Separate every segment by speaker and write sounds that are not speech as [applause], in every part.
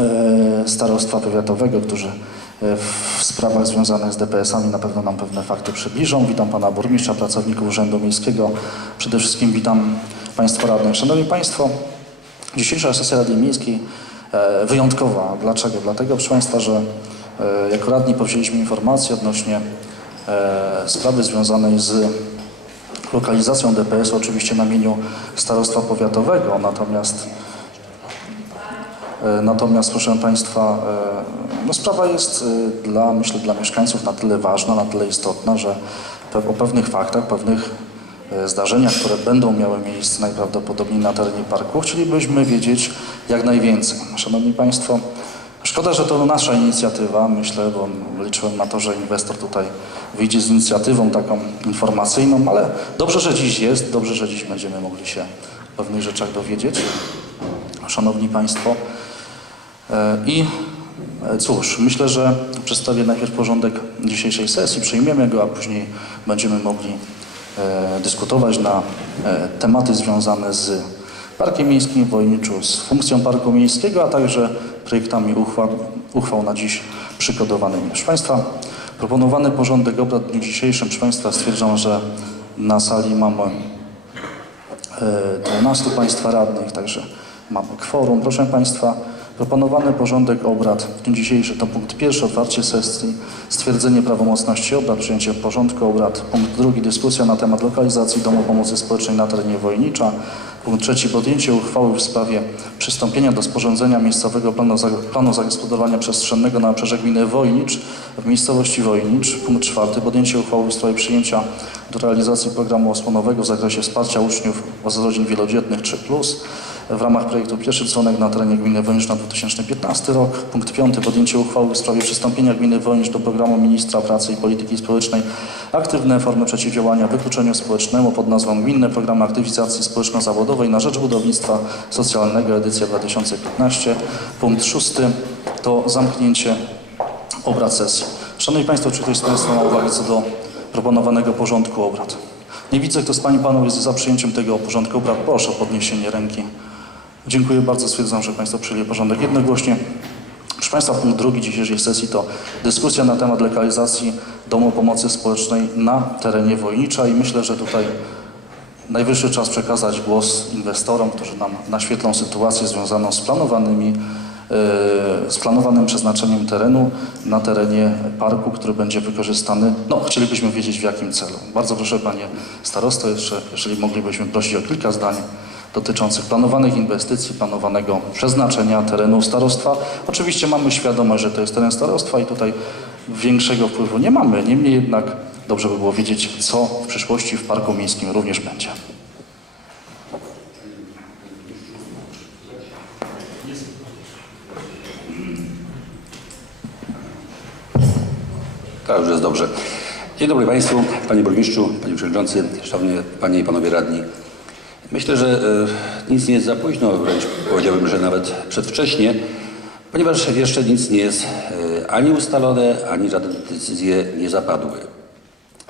Speaker 1: e, starostwa powiatowego, którzy e, w sprawach związanych z DPS-ami na pewno nam pewne fakty przybliżą. Witam pana burmistrza, pracowników Urzędu Miejskiego. Przede wszystkim witam państwa radnych. Szanowni państwo, dzisiejsza sesja Rady Miejskiej e, wyjątkowa. Dlaczego? Dlatego, proszę państwa, że jako radni powzięliśmy informacje odnośnie sprawy związanej z lokalizacją DPS, oczywiście na imieniu starostwa powiatowego, natomiast Natomiast, proszę Państwa, e, no sprawa jest e, dla, myślę, dla mieszkańców na tyle ważna, na tyle istotna, że o pewnych faktach, pewnych e, zdarzeniach, które będą miały miejsce najprawdopodobniej na terenie parku, chcielibyśmy wiedzieć jak najwięcej. Szanowni Państwo, szkoda, że to nasza inicjatywa, myślę, bo liczyłem na to, że inwestor tutaj wyjdzie z inicjatywą taką informacyjną, ale dobrze, że dziś jest, dobrze, że dziś będziemy mogli się o pewnych rzeczach dowiedzieć. Szanowni Państwo, E, I e, cóż, myślę, że przedstawię najpierw porządek dzisiejszej sesji, przyjmiemy go, a później będziemy mogli e, dyskutować na e, tematy związane z Parkiem Miejskim w Wojniczu, z funkcją Parku Miejskiego, a także projektami uchwał, uchwał na dziś przygotowanymi. Proszę Państwa, proponowany porządek obrad w dniu dzisiejszym, proszę Państwa, stwierdzam, że na sali mamy e, 12 Państwa radnych, także mamy kworum. Proszę Państwa, proponowany porządek obrad. W dniu dzisiejszym to punkt pierwszy, otwarcie sesji, stwierdzenie prawomocności obrad, przyjęcie porządku obrad. Punkt drugi, dyskusja na temat lokalizacji Domu Pomocy Społecznej na terenie Wojnicza. Punkt trzeci, podjęcie uchwały w sprawie przystąpienia do sporządzenia miejscowego planu, planu zagospodarowania przestrzennego na obszarze gminy Wojnicz w miejscowości Wojnicz. Punkt czwarty, podjęcie uchwały w sprawie przyjęcia do realizacji programu osłonowego w zakresie wsparcia uczniów z rodzin wielodzietnych 3+, w ramach projektu Pierwszy Dzwonek na terenie gminy Wojnicz na 2015 rok. Punkt piąty, podjęcie uchwały w sprawie przystąpienia gminy Wojnicz do programu Ministra Pracy i Polityki Społecznej Aktywne formy przeciwdziałania wykluczeniu społecznemu pod nazwą Gminne Programy Aktywizacji Społeczno-Zawodowej na rzecz budownictwa socjalnego edycja 2015. Punkt szósty to zamknięcie obrad sesji. Szanowni Państwo, czy ktoś z Państwa ma uwagę co do proponowanego porządku obrad? Nie widzę, kto z Pań i Panów jest za przyjęciem tego porządku obrad. Proszę o podniesienie ręki. Dziękuję bardzo. Stwierdzam, że Państwo przyjęli porządek jednogłośnie. Proszę Państwa, punkt drugi dzisiejszej sesji to dyskusja na temat lokalizacji Domu Pomocy Społecznej na terenie Wojnicza i myślę, że tutaj najwyższy czas przekazać głos inwestorom, którzy nam naświetlą sytuację związaną z planowanymi e, z planowanym przeznaczeniem terenu na terenie parku, który będzie wykorzystany. No, chcielibyśmy wiedzieć w jakim celu. Bardzo proszę Panie Starosto, jeszcze, jeżeli moglibyśmy prosić o kilka zdań dotyczących planowanych inwestycji, planowanego przeznaczenia terenu starostwa. Oczywiście mamy świadomość, że to jest teren starostwa i tutaj większego wpływu nie mamy. Niemniej jednak dobrze by było wiedzieć, co w przyszłości w Parku Miejskim również będzie.
Speaker 2: Tak, już jest dobrze. Dzień dobry Państwu, Panie Burmistrzu, Panie Przewodniczący, Szanowni Panie i Panowie Radni. Myślę, że e, nic nie jest za późno, wręcz powiedziałbym, że nawet przedwcześnie, ponieważ jeszcze nic nie jest e, ani ustalone, ani żadne decyzje nie zapadły.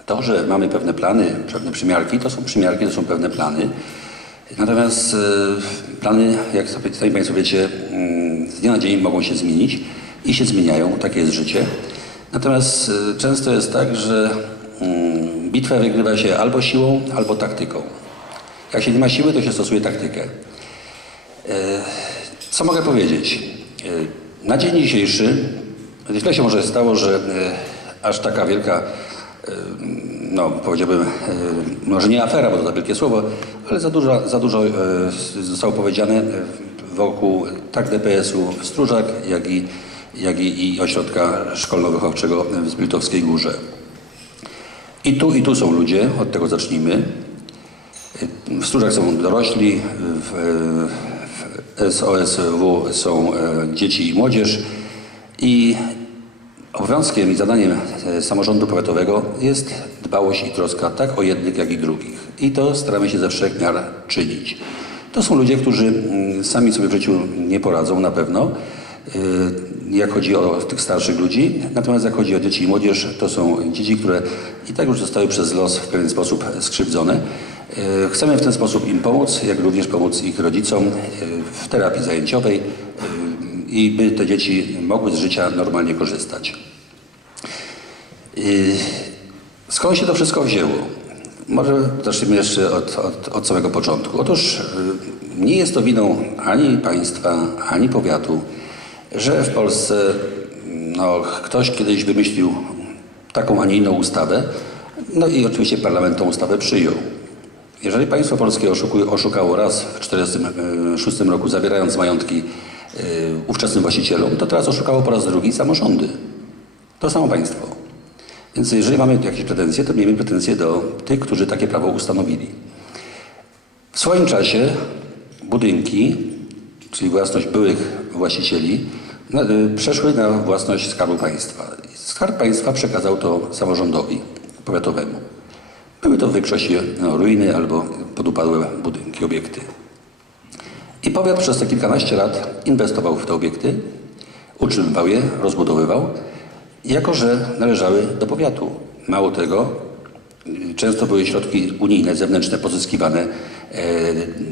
Speaker 2: To, że mamy pewne plany, pewne przymiarki, to są przymiarki, to są pewne plany. Natomiast e, plany, jak sami Państwo wiecie, mm, z dnia na dzień mogą się zmienić i się zmieniają, takie jest życie. Natomiast często jest tak, że mm, bitwę wygrywa się albo siłą, albo taktyką. Jak się nie ma siły, to się stosuje taktykę. E, Co mogę powiedzieć? E, Na dzień dzisiejszy źle się może stało, że e, aż taka wielka, no powiedziałbym, może nie afera, bo to za wielkie słowo, ale za dużo, za dużo zostało powiedziane wokół tak DPS-u w Stróżach, jak i, jak i, i ośrodka szkolno-wychowczego w Zbritowskiej Górze. I tu, i tu są ludzie, od tego zacznijmy. W Stróżach są dorośli, w, w SOSW są e, dzieci i młodzież i obowiązkiem i zadaniem e, samorządu powiatowego jest dbałość i troska tak o jednych, jak i drugich. I to staramy się ze wszech miar czynić. To są ludzie, którzy mm, sami sobie w życiu nie poradzą na pewno, y, jak chodzi o tych starszych ludzi. Natomiast jak chodzi o dzieci i młodzież, to są dzieci, które i tak już zostały przez los w pewien sposób skrzywdzone. Y, Chcemy w ten sposób im pomóc, jak również pomóc ich rodzicom y, w terapii zajęciowej y, i by te dzieci mogły z życia normalnie korzystać. Skąd się to wszystko wzięło? Może zacznijmy jeszcze od, od, od samego początku. Otóż nie jest to winą ani państwa, ani powiatu, że w Polsce no, ktoś kiedyś wymyślił taką, a nie inną ustawę, no i oczywiście parlament tą ustawę przyjął. Jeżeli państwo polskie oszuku- oszukało raz w 1946 roku, zabierając majątki y, ówczesnym właścicielom, to teraz oszukało po raz drugi samorządy. To samo państwo. Więc jeżeli mamy jakieś pretensje, to miejmy pretensje do tych, którzy takie prawo ustanowili. W swoim czasie budynki, czyli własność byłych właścicieli, na- y, przeszły na własność Skarbu Państwa. Skarb Państwa przekazał to samorządowi powiatowemu. Były to w większości ruiny albo podupadłe budynki, obiekty. I powiat przez te kilkanaście lat inwestował w te obiekty, utrzymywał je, rozbudowywał, jako że należały do powiatu. Mało tego, często były środki unijne, zewnętrzne pozyskiwane e,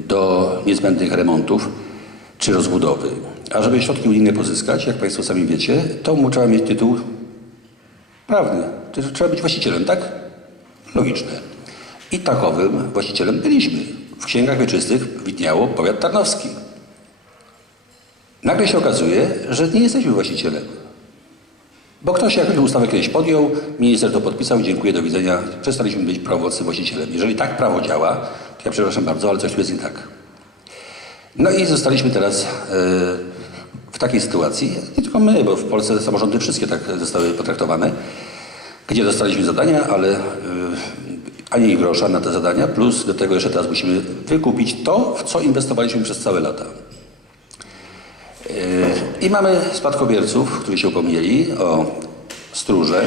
Speaker 2: do niezbędnych remontów czy rozbudowy. A żeby środki unijne pozyskać, jak Państwo sami wiecie, to trzeba mieć tytuł prawny. Trzeba być właścicielem, tak? Logiczne. I takowym właścicielem byliśmy. W księgach wieczystych widniało powiat tarnowski. Nagle się okazuje, że nie jesteśmy właścicielem. Bo ktoś jakąś ustawę kiedyś podjął, minister to podpisał, dziękuję, do widzenia, przestaliśmy być prawomocnym właścicielem. Jeżeli tak prawo działa, to ja przepraszam bardzo, ale coś tu jest nie tak. No i zostaliśmy teraz e, w takiej sytuacji, nie tylko my, bo w Polsce samorządy wszystkie tak zostały potraktowane, gdzie dostaliśmy zadania, ale e, ani grosza na te zadania, plus do tego jeszcze teraz musimy wykupić to, w co inwestowaliśmy przez całe lata. I mamy spadkobierców, którzy się upomnieli o Stróże,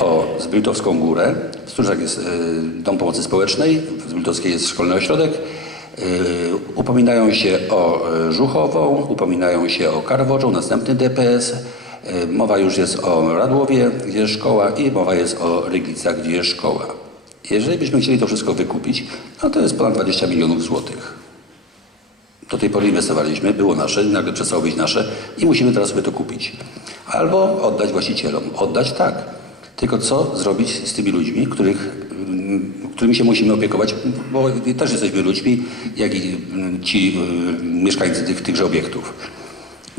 Speaker 2: o Zbyltowską Górę. W jest y, Dom Pomocy Społecznej, w Zbyltowskiej jest szkolny ośrodek. Y, Upominają się o y, Żuchową, upominają się o Karwoczą, następny DPS. Y, Mowa już jest o Radłowie, gdzie jest szkoła i mowa jest o Ryglicach, gdzie jest szkoła. Jeżeli byśmy chcieli to wszystko wykupić, no to jest ponad 20 milionów złotych. Do tej pory inwestowaliśmy, było nasze, nagle przestało być nasze i musimy teraz sobie to kupić. Albo oddać właścicielom. Oddać tak. Tylko co zrobić z tymi ludźmi, których, mm, którymi się musimy opiekować, bo też jesteśmy ludźmi, jak i mm, ci y, mieszkańcy tych, tychże obiektów.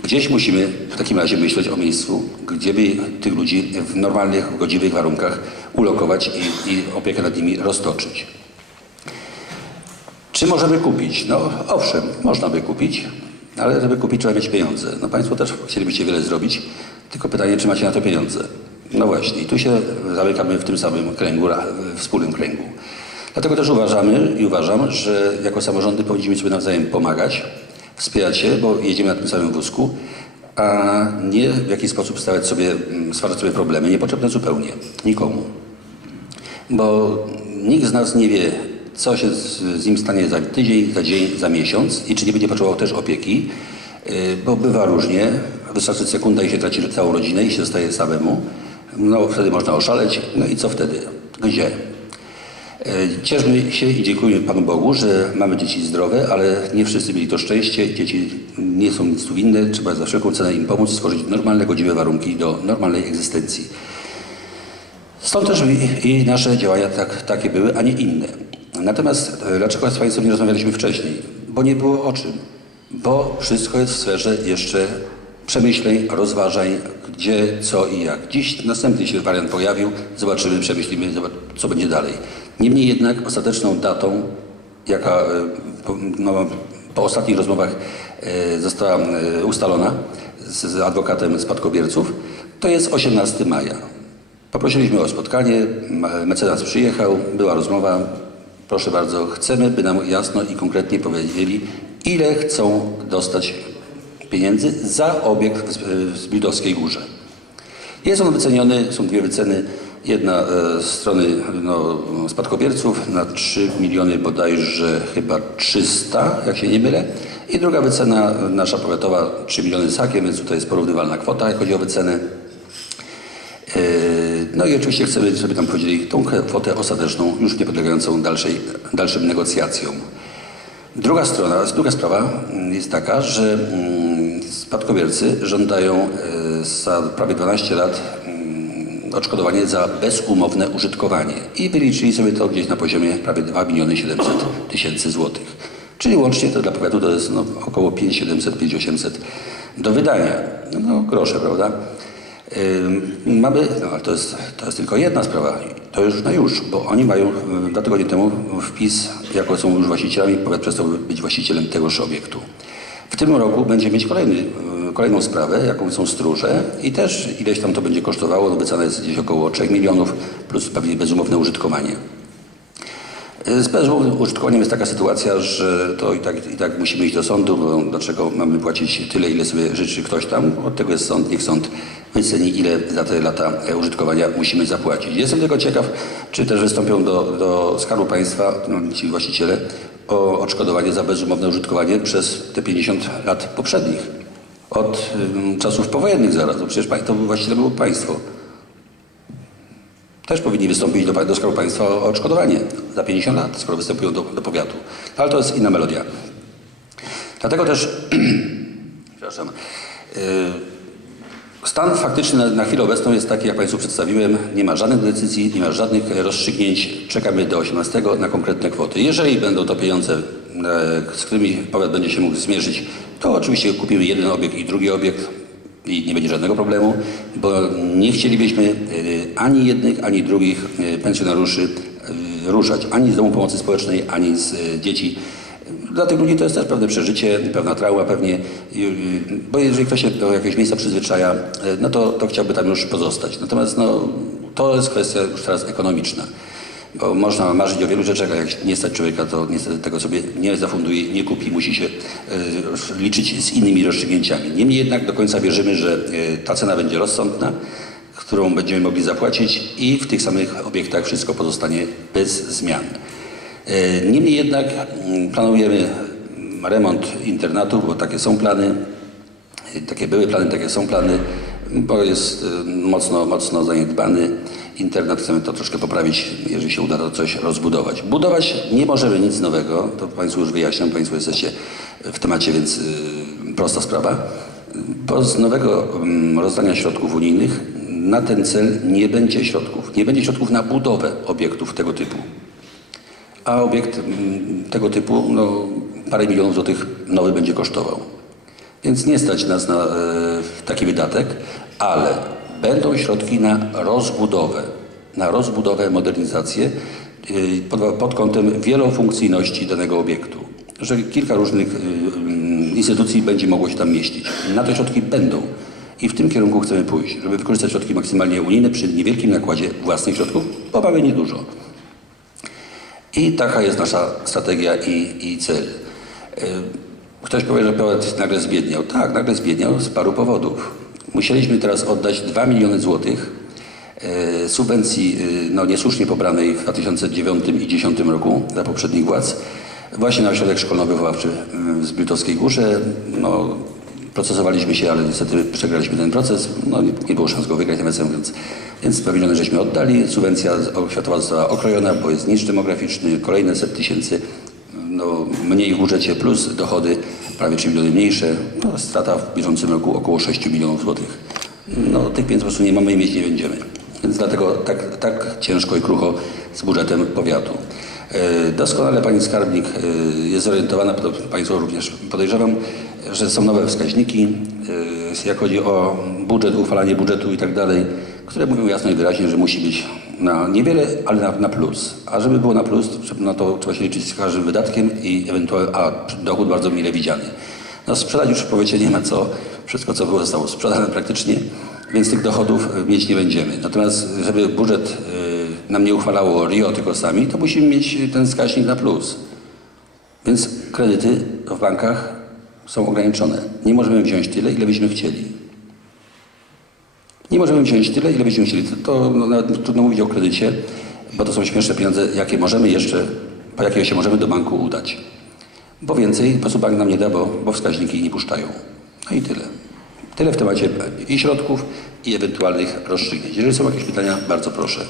Speaker 2: Gdzieś musimy w takim razie myśleć o miejscu, gdzie by tych ludzi w normalnych, godziwych warunkach ulokować i, i opiekę nad nimi roztoczyć. Czy możemy kupić? No owszem, można by kupić, ale żeby kupić trzeba mieć pieniądze. No Państwo też chcielibyście wiele zrobić, tylko pytanie, czy macie na to pieniądze? No właśnie, i tu się zamykamy w tym samym kręgu, wspólnym kręgu. Dlatego też uważamy i uważam, że jako samorządy powinniśmy sobie nawzajem pomagać, wspierać się, bo jedziemy na tym samym wózku, a nie w jakiś sposób stawiać sobie, mm, stwarzać sobie problemy niepotrzebne zupełnie, nikomu bo nikt z nas nie wie, co się z, z nim stanie za tydzień, za dzień, za miesiąc i czy nie będzie potrzebował też opieki, yy, bo bywa różnie. Wystarczy sekunda i się traci całą rodzinę i się zostaje samemu. No wtedy można oszaleć. No i co wtedy? Gdzie? Yy, Cieszmy się i dziękujemy Panu Bogu, że mamy dzieci zdrowe, ale nie wszyscy mieli to szczęście. Dzieci nie są nic tu winne. Trzeba za wszelką cenę im pomóc, stworzyć normalne, godziwe warunki do normalnej egzystencji. Stąd też i, i nasze działania tak, takie były, a nie inne. Natomiast e, dlaczego z Państwem nie rozmawialiśmy wcześniej? Bo nie było o czym. Bo wszystko jest w sferze jeszcze przemyśleń, rozważań, gdzie, co i jak. Dziś następny się wariant pojawił, zobaczymy, przemyślimy, co będzie dalej. Niemniej jednak ostateczną datą, jaka e, no, po ostatnich rozmowach e, została e, ustalona z, adwokatem spadkobierców, to jest 18 maja. Poprosiliśmy o spotkanie, mecenas przyjechał, była rozmowa. Proszę bardzo, chcemy, by nam jasno i konkretnie powiedzieli, ile chcą dostać pieniędzy za obiekt w Zb- w Zbidowskiej Górze. Jest on wyceniony, są dwie wyceny. Jedna e, z strony no, spadkobierców na 3 miliony bodajże chyba 300, jak się nie mylę. I druga wycena nasza powiatowa 3 miliony z hakiem, więc tutaj jest porównywalna kwota, jak chodzi o wycenę. Yy, No i oczywiście chcemy, żeby tam powiedzieli tą kwotę ostateczną, już nie podlegającą dalszej, dalszym negocjacjom. Druga strona, druga sprawa mm, jest taka, że mm, spadkobiercy żądają e, za prawie 12 lat odszkodowanie za bezumowne użytkowanie i wyliczyli sobie to gdzieś na poziomie prawie 2 miliony 700 tysięcy złotych. Czyli łącznie to dla powiatu to jest no, około 5 700, 5 800 do wydania. No grosze, prawda? Ym, Mamy, no ale to jest, to jest tylko jedna sprawa, to już na już, bo oni mają dwa tygodnie temu wpis, jako są już właścicielami, powiat przestał być właścicielem tegoż obiektu. W tym roku będzie mieć kolejny, kolejną sprawę, jaką są stróże i też ileś tam to będzie kosztowało, no wycena jest gdzieś około 3 milionów, plus pewnie bezumowne użytkowanie. Z bezumownym użytkowaniem jest taka sytuacja, że to i tak, i tak musimy iść do sądu, bo dlaczego mamy płacić tyle, ile sobie życzy ktoś tam. Od tego jest sąd, niech sąd wyceni, ile za te lata e, użytkowania musimy zapłacić. Jestem tylko ciekaw, czy też wystąpią do, do Skarbu Państwa, no, ci właściciele, o odszkodowanie za bezumowne użytkowanie przez te 50 lat poprzednich. Od czasów powojennych zaraz, bo przecież to właściciele było państwo też powinni wystąpić do, do Skarbu Państwa o odszkodowanie za 50 lat, skoro występują do, do powiatu. Ale to jest inna melodia. Dlatego też, [clears throat] przepraszam, yy, stan faktyczny na, na chwilę obecną jest taki, jak Państwu przedstawiłem. Nie ma żadnych decyzji, nie ma żadnych rozstrzygnięć. Czekamy do 18 na konkretne kwoty. Jeżeli będą to pieniądze, z którymi powiat będzie się mógł zmierzyć, to oczywiście kupimy jeden obiekt i drugi obiekt i nie będzie żadnego problemu, bo nie chcielibyśmy y, ani jednych, ani drugich y, pensjonariuszy ruszać, ani z Domu Pomocy Społecznej, ani z dzieci. Dla tych ludzi to jest też pewne przeżycie, pewna trauma pewnie, bo jeżeli ktoś się do jakiegoś miejsca przyzwyczaja, no to, to chciałby tam już pozostać. Natomiast no, to jest kwestia już teraz ekonomiczna. Bo można marzyć o wielu rzeczach, a jak nie stać człowieka, to niestety tego sobie nie zafunduje, nie kupi, musi się e, liczyć z innymi rozstrzygnięciami. Niemniej jednak do końca wierzymy, że e, ta cena będzie rozsądna, którą będziemy mogli zapłacić i w tych samych obiektach wszystko pozostanie bez zmian. E, Niemniej jednak mm, planujemy remont internatu, bo takie są plany, takie były plany, takie są plany, bo jest mocno, mocno zaniedbany internat. Chcemy to troszkę poprawić, jeżeli się uda to coś rozbudować. Budować nie możemy nic nowego, to Państwu już wyjaśniam, Państwo jesteście w temacie, więc y, prosta sprawa. Bo z nowego mm, rozdania środków unijnych na ten cel nie będzie środków. Nie będzie środków na budowę obiektów tego typu. A obiekt mm, tego typu no, parę milionów złotych nowy będzie kosztował. Więc nie stać nas na e, taki wydatek, ale będą środki na rozbudowę, na rozbudowę, modernizację e, pod, kątem wielofunkcyjności danego obiektu. Że kilka różnych mm, instytucji będzie mogło się tam mieścić. Na te środki będą. I w tym kierunku chcemy pójść, żeby wykorzystać środki maksymalnie unijne przy niewielkim nakładzie własnych środków, bo mamy niedużo. I taka jest nasza strategia i, i cel. Y, Ktoś powie, że nagle zbiedniał. Tak, nagle zbiedniał z paru powodów. Musieliśmy teraz oddać 2 miliony złotych y, subwencji y, no, niesłusznie pobranej w 2009 i 2010 roku za poprzednich władz właśnie na ośrodek szkolno-wychowawczy y, w Zbrytowskiej Górze. No, procesowaliśmy się, ale niestety przegraliśmy ten proces. No, nie, było szans go wygrać, nawiasem mówiąc. Więc 2 miliony żeśmy oddali. Subwencja oświatowa została okrojona, bo jest niż demograficzny. Kolejne set tysięcy no, mniej w budżecie plus dochody prawie 3 miliony mniejsze. No, strata w bieżącym roku około 6 milionów złotych. No, tych pieniędzy po prostu nie mamy i mieć nie będziemy. Więc dlatego tak, tak ciężko i krucho z budżetem powiatu. E, Doskonale pani skarbnik e, jest zorientowana, to państwo również podejrzewam, że są nowe wskaźniki, e, jak chodzi o budżet, uchwalanie budżetu i tak dalej, które mówią jasno i wyraźnie, że musi być na niewiele, ale na, na plus. A żeby było na plus, to, no to trzeba się liczyć z każdym wydatkiem i ewentualnie, a dochód bardzo mile widziany. No sprzedać już w powiecie nie ma co, wszystko co było zostało sprzedane praktycznie, więc tych dochodów e, mieć nie będziemy. Natomiast żeby budżet e, nam nie uchwalało RIO tylko sami, to musimy mieć ten wskaźnik na plus. Więc kredyty w bankach są ograniczone. Nie możemy wziąć tyle, ile byśmy chcieli. Nie możemy wziąć tyle, ile byśmy chcieli. To, to no, nawet trudno mówić o kredycie, bo to są śmieszne pieniądze, jakie możemy jeszcze, po jakie się możemy do banku udać. Bo więcej po prostu bank nam nie da, bo, bo wskaźniki nie puszczają. No i tyle. Tyle w temacie i środków, i ewentualnych rozstrzygnięć. Jeżeli są jakieś pytania, bardzo proszę.